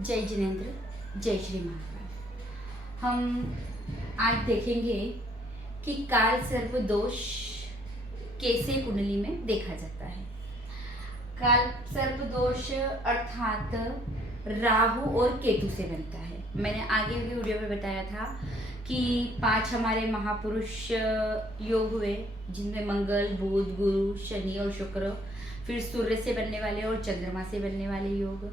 जय जिनेन्द्र, जय श्री महाकाल। हम आज देखेंगे कि काल सर्प दोष कैसे कुंडली में देखा जाता है। काल सर्प दोष अर्थात राहु और केतु से बनता है। मैंने आगे की वीडियो में बताया था कि 5 हमारे महापुरुष योग हुए, जिनमें मंगल, बुध, गुरु, शनि और शुक्र, फिर सूर्य से बनने वाले और चंद्रमा से बनने वाले योग।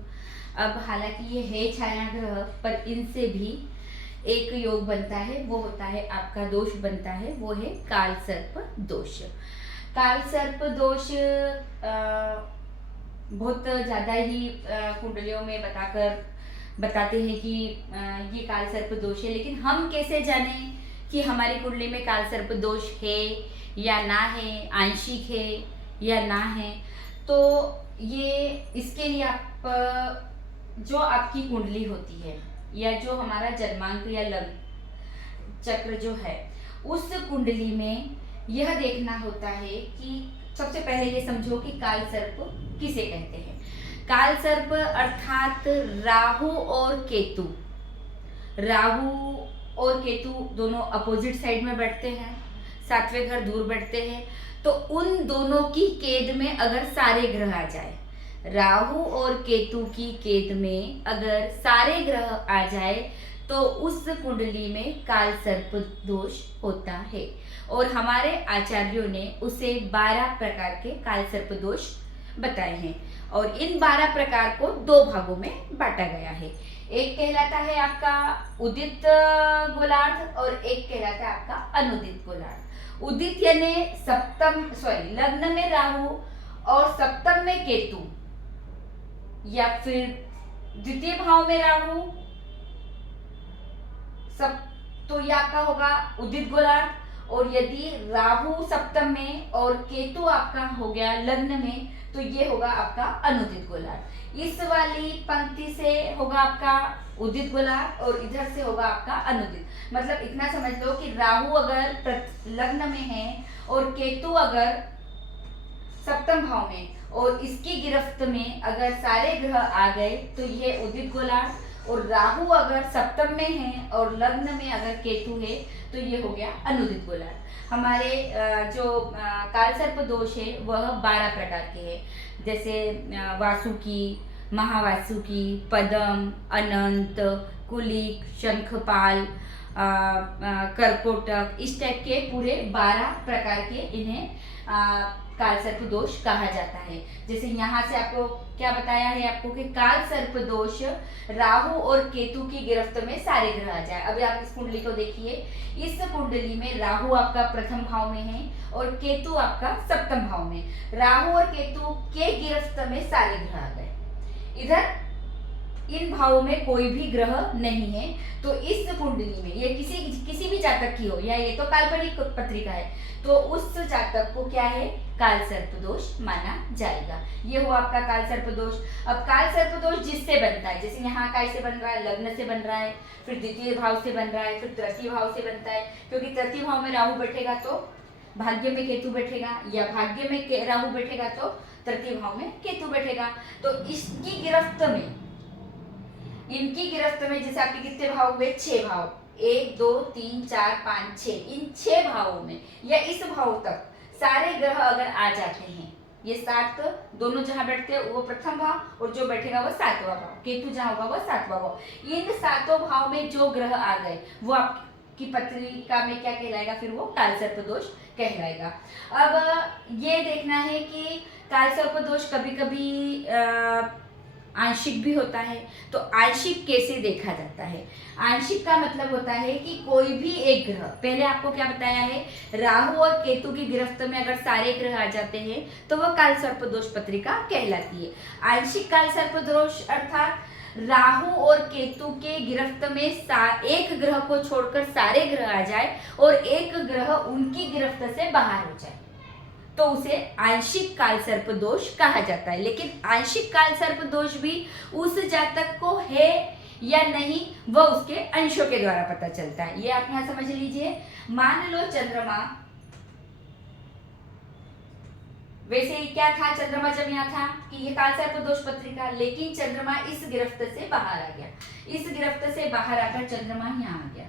अब हालांकि ये है छाया ग्रह, पर इनसे भी एक योग बनता है, वो होता है आपका दोष बनता है, वो है काल सर्प दोष। काल सर्प दोष बहुत ज़्यादा ही कुंडलियों में बताते हैं कि ये काल सर्प दोष है, लेकिन हम कैसे जाने कि हमारी कुंडली में काल सर्प दोष है या ना है, आंशिक है या ना है। तो ये इसके लिए आप जो आपकी कुंडली होती है या जो हमारा जन्मांक या लग्न चक्र जो है, उस कुंडली में यह देखना होता है कि सबसे पहले ये समझो कि काल सर्प किसे कहते हैं। काल सर्प अर्थात राहु और केतु। राहु और केतु दोनों अपोजिट साइड में बैठते हैं, 7वें घर दूर बैठते हैं। तो उन दोनों की केद में अगर सारे ग्रह आ जाए, राहु और केतु की केद में अगर सारे ग्रह आ जाए, तो उस कुंडली में काल सर्प दोष होता है। और हमारे आचार्यों ने उसे 12 प्रकार के काल सर्प दोष बताए हैं, और इन 12 प्रकार को 2 भागों में बांटा गया है। एक कहलाता है आपका उदित गोलार्ध और एक कहलाता है आपका अनुदित गोलार्ध। उदित यानी लग्न में राहु और सप्तम में केतु, या फिर द्वितीय भाव में राहु सब, तो ये आपका होगा उदित गोलार्ध। और यदि राहु सप्तम में और केतु आपका हो गया लग्न में, तो ये होगा आपका अनुदित गोलार्ध। इस वाली पंक्ति से होगा आपका उदित गोलार्ध और इधर से होगा आपका अनुदित। मतलब इतना समझ लो कि राहु अगर लग्न में है और केतु अगर सप्तम भाव में और इसकी गिरफ्त में अगर सारे ग्रह आ गए, तो ये उदित गोलार्ध। और राहु अगर सप्तम में है और लग्न में अगर केतु है, तो ये हो गया अनुदित गोलार्ध। हमारे जो काल सर्प दोष है वह 12 प्रकार के हैं, जैसे वासुकी, महावासुकी, पदम, अनंत, कुलिक, शंखपाल, कर्कोटक, इस टाइप के पूरे 12 प्रकार के इन्हें काल सर्प दोष कहा जाता है। जैसे यहाँ से आपको क्या बताया है आपको कि काल सर्प दोष राहु और केतु की गिरफ्त में सारे ग्रह आ जाए। अभी आप इस कुंडली को देखिए, इस कुंडली में राहु आपका प्रथम भाव में है और केतु आपका सप्तम भाव में। राहु और केतु के गिरफ्त में सारे ग्रह आ गए। इधर इन भावों में कोई भी ग्रह नहीं है। तो इस कुंडली में ये किसी भी जातक की हो, या ये तो काल्पनिक पत्रिका है, तो उस जातक को क्या है, काल सर्प दोष माना जाएगा। ये हुआ आपका काल सर्प दोष। अब काल सर्प दोष जिससे बनता है, जैसे यहाँ काय से बन रहा है, लग्न से बन रहा है, फिर द्वितीय भाव से बन रहा है, फिर तृतीय भाव से बनता है। क्योंकि तृतीय भाव में राहु बैठेगा तो भाग्य में केतु बैठेगा, या भाग्य में राहु बैठेगा तो तृतीय भाव में केतु बैठेगा। तो इसकी गिरफ्त में, इनकी गिरफ्त में, जैसे आपके कितने भाव हुए, 6 भाव, 1 2 3 4 5 6, इन 6 भावों में या इस भाव तक सारे ग्रह अगर आ जाते हैं, ये 7 दोनों जहां बैठते हैं वो प्रथम भाव, और जो बैठेगा वो 7वां भाव, केतु जहां होगा वो 7वां भाव। इन 7 भाव में जो ग्रह आ गए वो आपकी पत्रिका में क्या कहलाएगा, फिर वो काल सर्प दोष कहलाएगा। अब ये देखना है कि काल सर्प दोष कभी कभी आंशिक भी होता है। तो आंशिक कैसे देखा जाता है? आंशिक का मतलब होता है कि कोई भी एक ग्रह, पहले आपको क्या बताया है, राहु और केतु की गिरफ्त में अगर सारे ग्रह आ जाते हैं तो वह काल सर्प दोष पत्रिका कहलाती है। आंशिक काल सर्प दोष अर्थात राहु और केतु के गिरफ्त में एक ग्रह को छोड़कर सारे ग्रह आ जाए और एक ग्रह उनकी गिरफ्त से बाहर हो जाए, तो उसे आंशिक काल सर्प दोष कहा जाता है। लेकिन आंशिक काल सर्प दोष भी उस जातक को है या नहीं, वह उसके अंशों के द्वारा पता चलता है। ये आप यहाँ समझ लीजिए। मान लो वैसे ही क्या था चंद्रमा जब यहाँ था कि ये काल सर्प दोष पत्रिका, लेकिन चंद्रमा इस गिरफ्त से बाहर आ गया। इस गिरफ्त से बाहर आकर चंद्रमा यहाँ आ गया।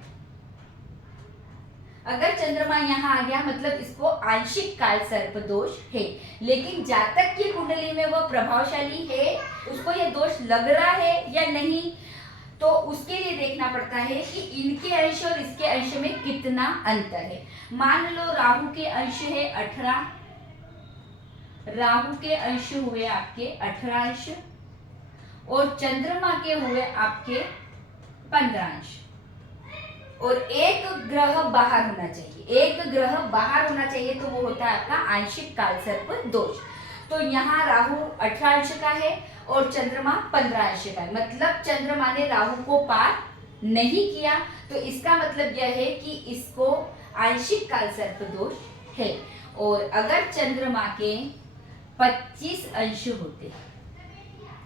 अगर चंद्रमा यहाँ आ गया मतलब इसको आंशिक काल सर्प दोष है, लेकिन जातक की कुंडली में वह प्रभावशाली है, उसको ये दोष लग रहा है या नहीं, तो उसके लिए देखना पड़ता है कि इनके अंश और इसके अंश में कितना अंतर है। मान लो राहु के अंश है 18, राहु के अंश हुए आपके 18 अंश और चंद्रमा के हुए आपके 15 अंश, और एक ग्रह बाहर होना चाहिए, एक ग्रह बाहर होना चाहिए, तो वो होता है आपका आंशिक कालसर्प दोष। तो यहाँ राहु 18 अंश का है और चंद्रमा 15 अंश का है, मतलब चंद्रमा ने राहु को पार नहीं किया, तो इसका मतलब यह है कि इसको आंशिक कालसर्प दोष है। और अगर चंद्रमा के 25 अंश होते,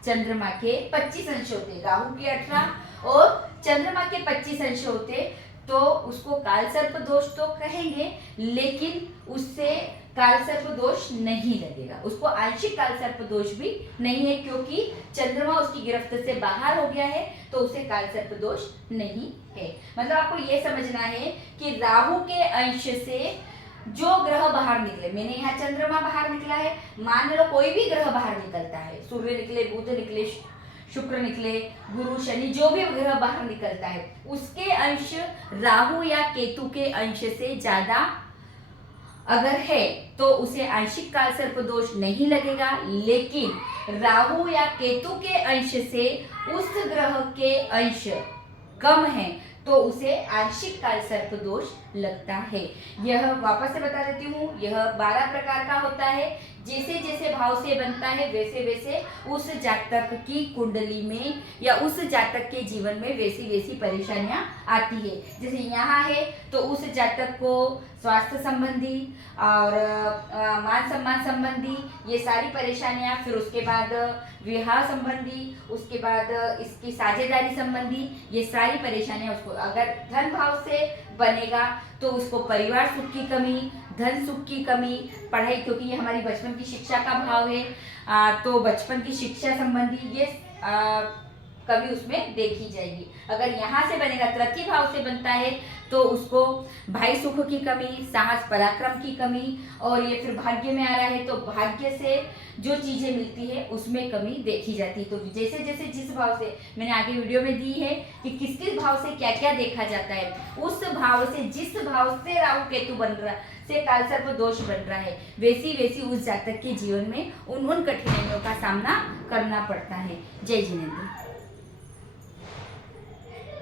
चंद्रमा के 25 अंश होते, राहु के 18 और चंद्रमा के 25 अंश होते, तो उसको कालसर्प दोष तो कहेंगे, लेकिन उससे कालसर्प दोष नहीं लगेगा, उसको आंशिक कालसर्प दोष भी नहीं है, क्योंकि चंद्रमा उसकी गिरफ्त से बाहर हो गया है, तो उसे कालसर्प दोष नहीं है। मतलब आपको ये समझना है कि राहु के अंश से जो ग्रह बाहर निकले, मैंने यहाँ चंद्रमा बाहर निकला है, मान लो कोई भी ग्रह बाहर निकलता है, सूर्य निकले, बुध निकले, शुक्र निकले, गुरु शनि, जो भी ग्रह बाहर निकलता है, उसके अंश राहु या केतु के अंश से ज्यादा अगर है तो उसे आंशिक कालसर्प दोष नहीं लगेगा, लेकिन राहु या केतु के अंश से उस ग्रह के अंश कम है तो उसे आंशिक कालसर्प दोष लगता है। यह वापस से बता देती हूँ, यह 12 प्रकार का होता है। जैसे जैसे भाव से बनता है वैसे वैसे उस जातक की कुंडली में या उस जातक के जीवन में वैसी वैसी परेशानियां आती है। जैसे यहाँ है तो उस जातक को स्वास्थ्य संबंधी और मान सम्मान संबंधी ये सारी परेशानियां, फिर उसके बाद विवाह संबंधी, उसके बाद इसकी साझेदारी संबंधी ये सारी परेशानियां उसको, अगर धन भाव से बनेगा तो उसको परिवार सुख की कमी, धन सुख की कमी, पढ़ाई, क्योंकि ये हमारी बचपन की शिक्षा का भाव है, तो बचपन की शिक्षा संबंधी ये कमी उसमें देखी जाएगी। अगर यहाँ से बनेगा, तृतीय भाव से बनता है, तो उसको भाई सुख की कमी, साहस पराक्रम की कमी, और ये फिर भाग्य में आ रहा है तो भाग्य से जो चीजें मिलती है उसमें कमी देखी जाती है। तो जैसे जैसे जिस भाव से, मैंने आगे वीडियो में दी है कि किस किस भाव से क्या क्या देखा जाता है, उस भाव से, जिस भाव से राहु केतु बन रहा से कालसर्प दोष बन रहा है, वैसी वैसी उस जातक के जीवन में उन कठिनाइयों का सामना करना पड़ता है। जय जिनेंद्र।